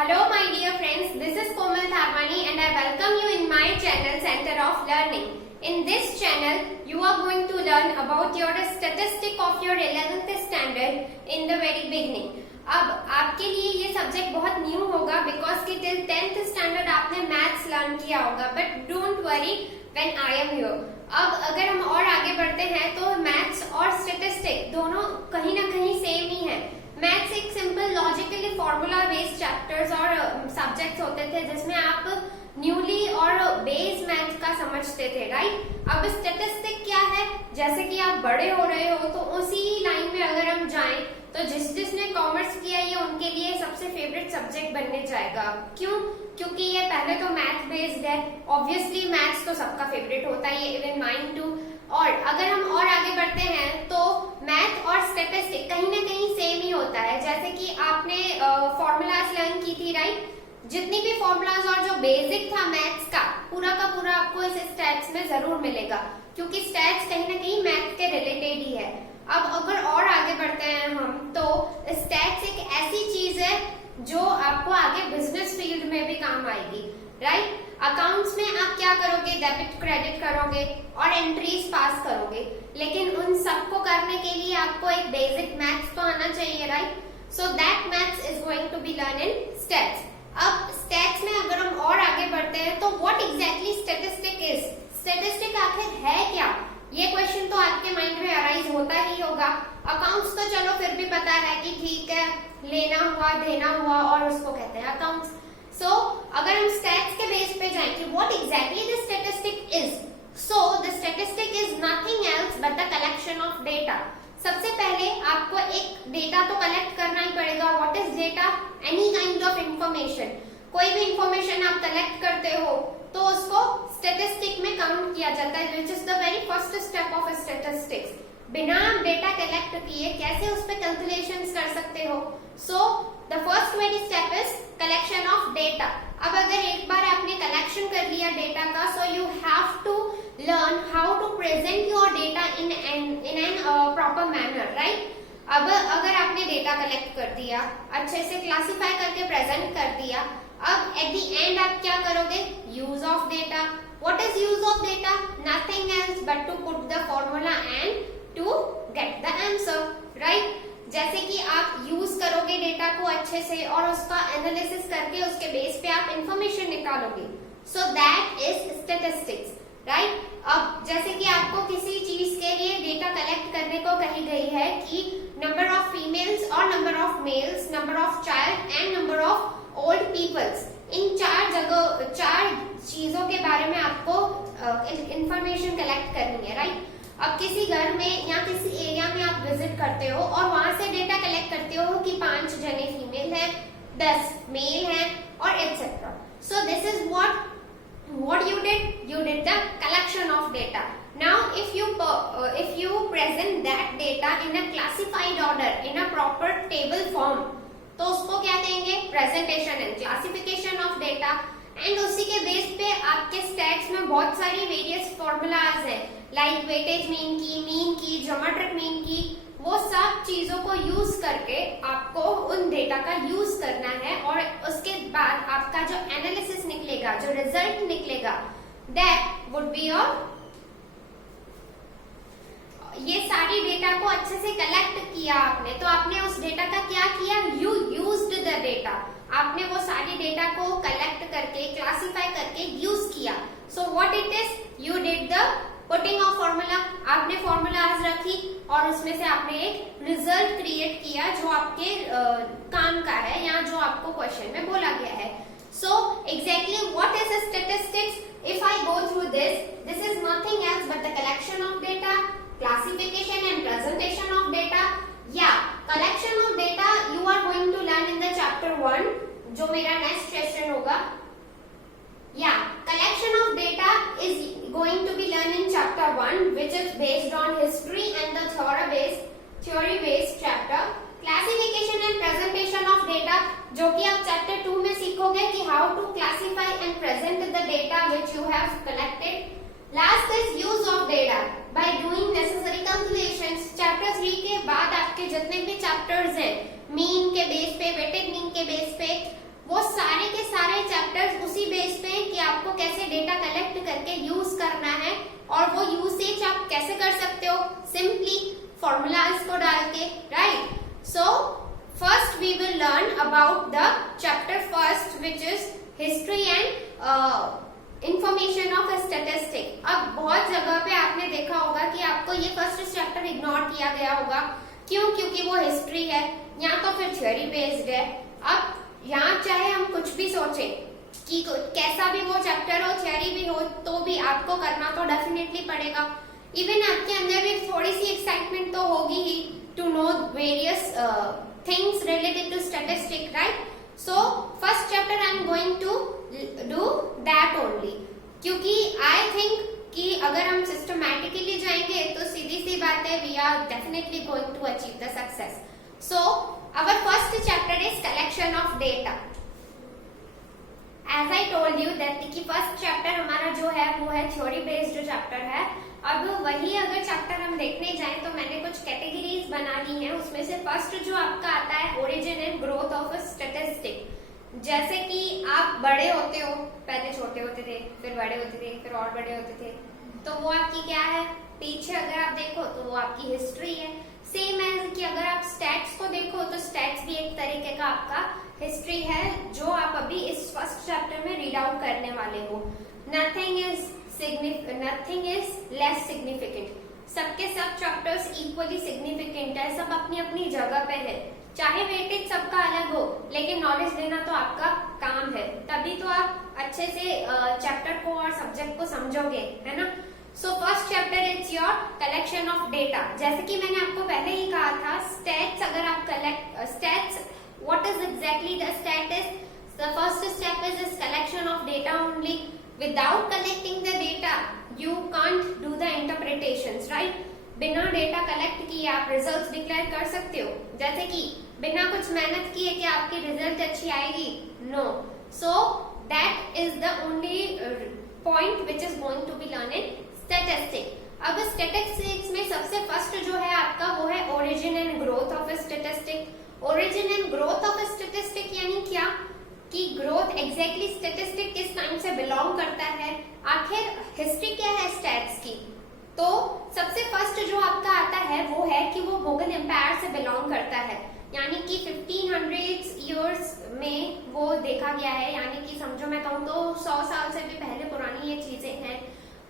Hello my dear friends, this is Komal Tharwani and I welcome you in my channel Center of Learning. In this channel, you are going to learn about your statistic of your 11th standard in the very beginning. अब आपके लिए ये subject बहुत new होगा because कि till 10th standard आपने maths learn किया होगा, but don't worry when I am here. अब अगर हम और आगे बढ़ते हैं तो मैथ्स और स्टैटिस्टिक दोनों कहीं ना कहीं सेम ही है. मैथ्स एक simple logically formula based chapters और सब्जेक्ट्स होते थे जिसमें आप न्यूली और बेस मैथ का समझते थे, राइट. अब स्टैटिस्टिक क्या है, जैसे कि आप बड़े हो रहे हो तो उसी लाइन में अगर हम जाएं तो जिसने कॉमर्स किया ये उनके लिए सबसे फेवरेट सब्जेक्ट बनने जाएगा. क्यों? क्योंकि ये पहले तो मैथ बेस्ड है. ऑब्वियसली मैथ्स तो सबका फेवरेट होता है, इवन माइन टू. और अगर हम और आगे बढ़ते हैं तो मैथ और स्टैटिस्टिक कहीं ना कहीं सेम ही होता है. जैसे कि आपने फॉर्मूलाज लर्न की थी, राइट. जितनी भी फॉर्मूलाज और जो बेसिक था मैथ्स का पूरा आपको इस स्टैट्स में जरूर मिलेगा, क्योंकि स्टैट्स कहीं ना कहीं मैथ के रिलेटेड ही है. अब अगर और आगे बढ़ते हैं हम तो स्टैट्स एक ऐसी चीज है जो आपको आगे बिजनेस फील्ड में भी काम आएगी, राइट. अकाउंट्स में आप क्या करोगे, डेबिट क्रेडिट करोगे और एंट्रीज पास करोगे, लेकिन उन सबको करने के लिए आपको एक बेसिक मैथ्स तो आना चाहिए, right. So that maths is going to be learn in stats. अब स्टैट्स में अगर हम और आगे बढ़ते हैं तो what exactly statistic is, statistic आखिर है क्या, ये क्वेश्चन तो आपके माइंड में अराइज होता ही होगा. अकाउंट्स तो चलो फिर भी पता है कि ठीक है, लेना हुआ देना हुआ और उसको कहते हैं अकाउंट्स. सो अगर हम स्टैट्स के बेस पे जाएं कि what exactly the statistic is, so the statistic is nothing else but the collection of data. सबसे पहले आपको एक डेटा तो कलेक्ट करना ही पड़ेगा. What is data? Any kind of information. कोई भी इंफॉर्मेशन आप कलेक्ट करते हो तो उसको स्टैटिस्टिक में काउंट किया जाता है, which is the very first step of statistics. बिना डेटा कलेक्ट किए कैसे उस पर कैलकुलेशंस कर सकते हो? So the first worry step is collection of data. अब अगर एक बार आपने कलेक्शन कर लिया डेटा का, so you have to learn how to present your data in an proper manner, right. अब अगर आपने डेटा कलेक्ट कर दिया, अच्छे से क्लासिफाई करके प्रेजेंट कर दिया, अब एट द एंड आप क्या करोगे? Use of data. What is use of data? Nothing else but to put the formula and to get the answer, right. जैसे कि आप यूज करोगे डेटा को अच्छे से और उसका एनालिसिस करके उसके बेस पे आप इंफॉर्मेशन निकालोगे. सो दैट इज स्टैटिस्टिक्स, राइट. अब जैसे कि आपको किसी चीज के लिए डेटा कलेक्ट करने को कही गई है कि नंबर ऑफ फीमेल्स और number of males, number of child and number of old peoples. इन चार चीजों के बारे में आपको इंफॉर्मेशन कलेक्ट करनी है, राइट. अब किसी घर में या किसी एरिया में आप विजिट करते हो और वहां से डेटा कलेक्ट करते हो कि 5 जने फीमेल हैं, 10 मेल हैं और etcetera. So this is what you did the collection of data. Now if you present that data in a classified order in a proper table form, तो उसको क्या कहेंगे? Presentation and classification of data. And उसी के base पे आपके stats में बहुत सारी वेरियस फॉर्मूलाज हैं, लाइक वेटेज मीन की, ज्योमेट्रिक मीन की. वो सब चीजों को यूज करके आपको उन डेटा का यूज करना है और उसके बाद आपका जो एनालिसिस निकलेगा, जो रिजल्ट निकलेगा, दैट वुड बी योर. ये सारी डेटा को अच्छे से कलेक्ट किया आपने, तो आपने उस डेटा का क्या किया? You used the data. आपने वो सारी डेटा को कलेक्ट करके क्लासिफाई करके यूज किया. So what it is? You did the putting of formula. आपने फॉर्मूलाज रखी और उसमें से आपने एक रिजल्ट क्रिएट किया जो आपके काम का है या जो आपको क्वेश्चन में बोला गया है. So exactly what is statistics? If I go through this is nothing else but the collection of data, classification and presentation of data. Yeah, collection of data you are going to learn in the chapter 1, जो मेरा next session होगा. Yeah, collection of data is going to be learned in chapter 1, which is based on history and the theory based chapter. Classification and presentation of data, जो कि आप chapter 2 में सीखोगे कि how to classify and present the data which you have collected. Last is use of data by doing necessary calculations. Chapter 3 के बाद आपके जितने भी chapters हैं, मीन के बेस पे, वेटेड मीन के बेस पे, वो chapter first which is history and information of statistic. अब बहुत जगह पे आपने देखा होगा कि आपको ये फर्स्ट चैप्टर इग्नोर किया गया होगा, क्यों? क्योंकि वो हिस्ट्री है या तो फिर थ्योरी बेस्ड है। अब यहाँ चाहे हम कुछ भी सोचे कि कैसा भी वो चैप्टर हो, थ्योरी भी हो, तो भी आपको करना तो डेफिनेटली पड़ेगा। इवन आपके अंदर भी थोड़ी सी एक्साइटमेंट तो होगी ही to know various things related to statistic, right? So first chapter I am going to do that only, क्योंकि आई थिंक कि अगर हम सिस्टमैटिकली जाएंगे तो सीधी सी बात है, we are definitely going to achieve the success. So our first chapter is collection of data. As I told you that कि फर्स्ट चैप्टर हमारा जो है वो है थ्योरी बेस्ड जो चैप्टर है। अब वही अगर चैप्टर हम देखने जाएं तो मैंने कुछ कैटेगरीज बना ली हैं। उसमें से फर्स्ट जो आपका आता है origin and growth of statistic. जैसे कि आप बड़े होते हो, पहले छोटे होते थे, फिर बड़े होते थे, फिर और बड़े होते थे, तो वो आपकी क्या है? पीछे अगर आप देखो तो वो आपकी हिस्ट्री है। सेम एज कि अगर आप स्टैट्स को देखो तो स्टैट्स भी एक तरीके का आपका हिस्ट्री है, जो आप अभी इस फर्स्ट चैप्टर में रीड आउट करने वाले हो। Nothing is less significant. सबके सब चैप्टर्स इक्वली सिग्निफिकेंट है, सब अपनी अपनी जगह पे है। चाहे वेटेज सबका अलग हो, लेकिन नॉलेज देना तो आपका काम है, तभी तो आप अच्छे से चैप्टर को और सब्जेक्ट को समझोगे, है ना? सो first chapter is your collection of data. जैसे कि मैंने आपको पहले ही कहा था, स्टैट्स अगर आप stats, what is exactly the stat is? The first step is collection of data only. Without collecting the data, you can't do the interpretations, right? बिना डेटा कलेक्ट किए आप रिजल्ट्स डिक्लेयर कर सकते हो? जैसे कि बिना कुछ मेहनत किए कि आपकी रिजल्ट अच्छी आएगी? No. So that is the only point which is going to be learn in statistic. अब स्टैटिस्टिक्स में सबसे फर्स्ट जो है आपका वो है origin and growth of statistic. Origin and growth of statistic यानी क्या कि ग्रोथ एग्जैक्टली स्टैटिस्टिक किस टाइम से बिलोंग करता है, आखिर हिस्ट्री क्या है स्टैट्स की। तो सबसे फर्स्ट जो आपका आता है वो है कि वो मुगल एम्पायर से बिलोंग करता है, यानी कि 1500 ईयर्स में वो देखा गया है। यानी कि समझो मैं कहूँ तो 100 साल से भी पहले पुरानी ये चीजें हैं,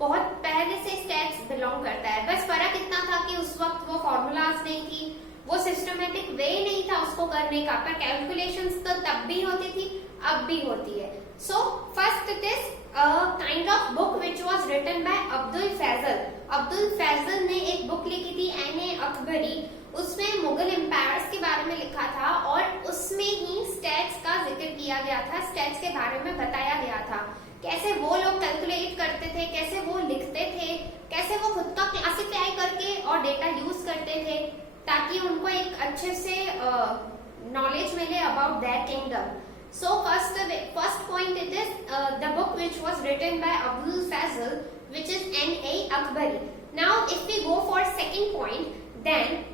बहुत पहले से स्टैट्स बिलोंग करता है। बस फर्क इतना था कि उस वक्त वो फॉर्मूलाज नहीं थी, वो सिस्टमेटिक वे नहीं था उसको करने का, पर कैलकुलेशंस तो तब भी होती थी, अब भी होती है। So first it is kind of book which was written by Abdul Faizal. Abdul Faizal ने एक बुक लिखी थी एन.ए. अकबरी, उसमें मुगल एम्पायर्स के बारे में लिखा था और उसमें ही स्टैट्स का जिक्र किया गया था, स्टैट्स के बारे में बताया गया था, कैसे वो लोग कैलकुलेट करते थे, कैसे वो लिखते थे, कैसे वो खुद का क्लासिफाई करके और डेटा यूज करते थे ताकि उनको एक अच्छे से नॉलेज मिले about their kingdom. So first point it is the book which was written by Abdul Faizal which is Ain-i. Akbari. Now if we go for second point, then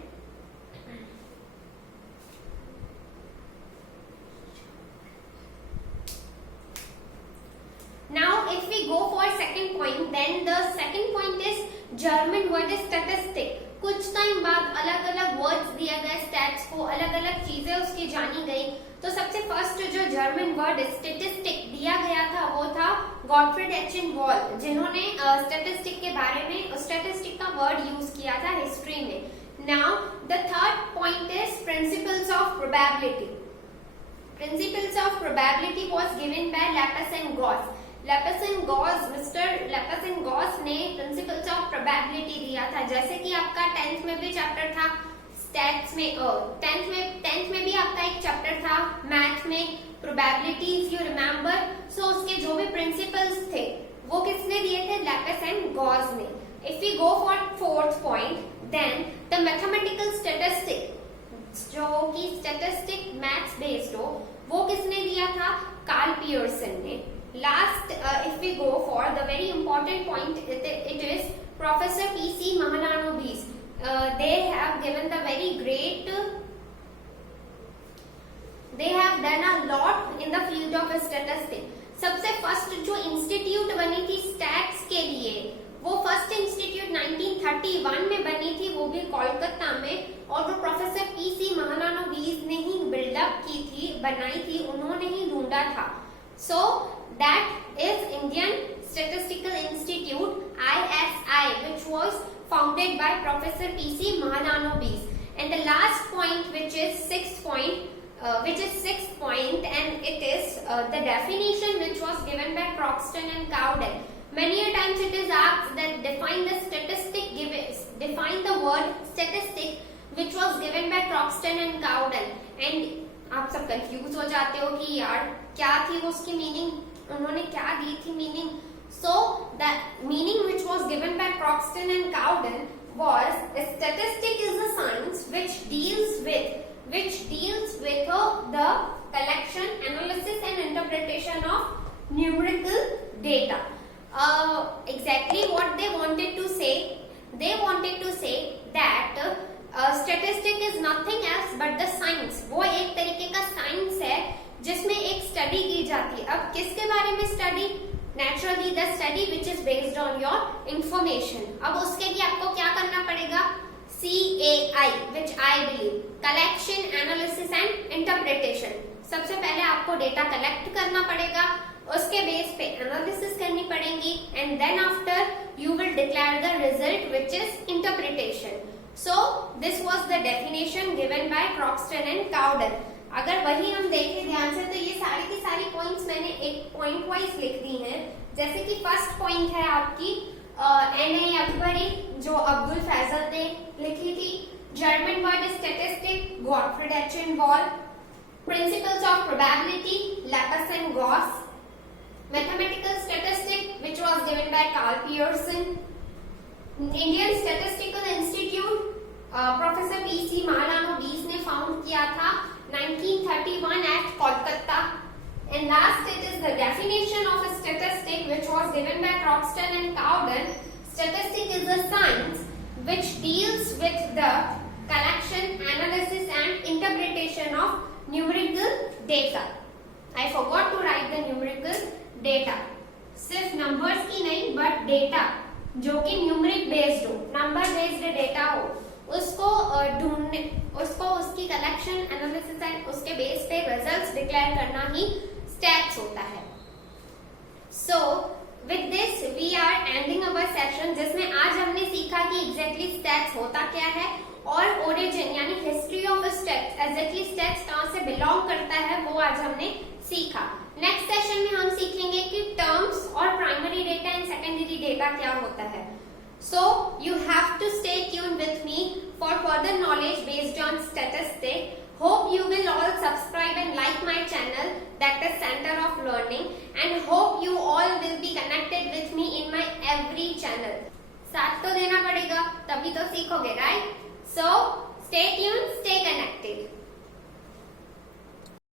the second point is German word statistic। कुछ time बाद अलग अलग words दिया गया stats को, अलग अलग चीजें उसकी जानी गई। तो सबसे फर्स्ट जो जर्मन वर्ड स्टैटिस्टिक दिया गया था वो था गॉटफ्रीड एचेनवॉल, जिन्होंने स्टैटिस्टिक के बारे में स्टैटिस्टिक का वर्ड यूज किया था हिस्ट्री में। Now the third point is principles of probability. Principles of probability was given by Laplace and Gauss. Mister Laplace and Gauss ने प्रिंसिपल्स ऑफ प्रोबेबिलिटी दिया था। जैसे कि आपका 10th में भी चैप्टर था स्टैट्स में, 10th में भी आपका एक चैप्टर था मैथ में प्रोबेबिलिटीज, यू रिमेम्बर। सो उसके जो भी प्रिंसिपल्स थे वो किसने दिए थे? लैपस एंड गॉस ने। If we go for fourth point, then the mathematical statistic, जो कि स्टैटिस्टिक मैथ्स बेस्ड हो, वो किसने दिया था? कार्ल पियर्सन ने। Last, if we go for the very important point, it is Professor P.C. Mahalanobis. They have given the very great. They have done a lot in the field of statistics. सबसे first जो institute बनी थी stats के लिए, वो first institute 1931 में बनी थी, वो भी कोलकाता में, और वो प्रोफेसर पीसी महालानोबिस ने ही बिल्डअप की थी, बनाई थी, उन्होंने ही ढूंढा था. सो that is Indian statistical institute ISI, which was founded by Professor P.C. Mahalanobis. And the last point, which is sixth point, and it is the definition which was given by Croxton and Cowden. Many a times it is asked that define the word statistic, which was given by Croxton and Cowden. And आप सब confuse हो जाते हो कि यार क्या थी वो उसकी मीनिंग, उन्होंने क्या दी थी meaning. So the meaning which was given by Croxton and Cowden was a statistic is a science which deals with the collection, analysis and interpretation of numerical data. Exactly what they wanted to say. They wanted to say that statistic is nothing else but the science. वो एक तरीके का science है जिसमें एक study की जाती है. अब किसके बारे में study? Naturally the study which is based on your information. अब उसके लिए आपको क्या करना पड़ेगा? CAI, which I believe, collection, analysis and interpretation. सबसे पहले आपको डेटा कलेक्ट करना पड़ेगा, उसके बेस पे एनालिसिस करनी पड़ेगी, and then after you will declare the result which is interpretation. So this was the definition given by Croxton and Cowden. अगर वही हम देखें ध्यान से तो ये सारी की सारी पॉइंट्स मैंने एक पॉइंट वाइज लिख दी हैं. जैसे कि फर्स्ट पॉइंट है आपकी N.A. अकबरी, जो अब्दुल फैजल ने लिखी थी. German word statistic, Gottfried Achenwall. Principles of probability, Laplace and Gauss. Mathematical statistic which was given by Carl Pearson. Indian statistical institute professor P.C. Mahalanobis ने फाउंड किया था 1931 at Kolkata. And last it is the definition of a statistic which was given by Croxton and Cowden. Statistic is a science which deals with the collection, analysis and interpretation of numerical data. I forgot to write the numerical data. सिर्फ numbers की नहीं but data जो कि numeric based हो, number based data हो, उसको ढूंढने, उसको उसकी कलेक्शन, एनालिसिस एंड उसके बेस पे रिजल्ट्स डिक्लेयर करना ही स्टैट्स होता है. So with this we are ending our session, जिसमें आज हमने सीखा कि एग्जैक्टली स्टैट्स होता क्या है और ओरिजिन यानी history of stats, exactly stats कहां से बिलोंग करता है वो आज हमने सीखा. नेक्स्ट सेशन में हम सीखेंगे कि टर्म्स और primary data and secondary data क्या होता है. So you have to stay tuned with me for further knowledge based on statistics. Hope you will all subscribe and like my channel, that is Center of Learning, and hope you all will be connected with me in my every channel. साथ तो देना पड़ेगा तभी तो सीखोगे, right? So stay tuned, stay connected.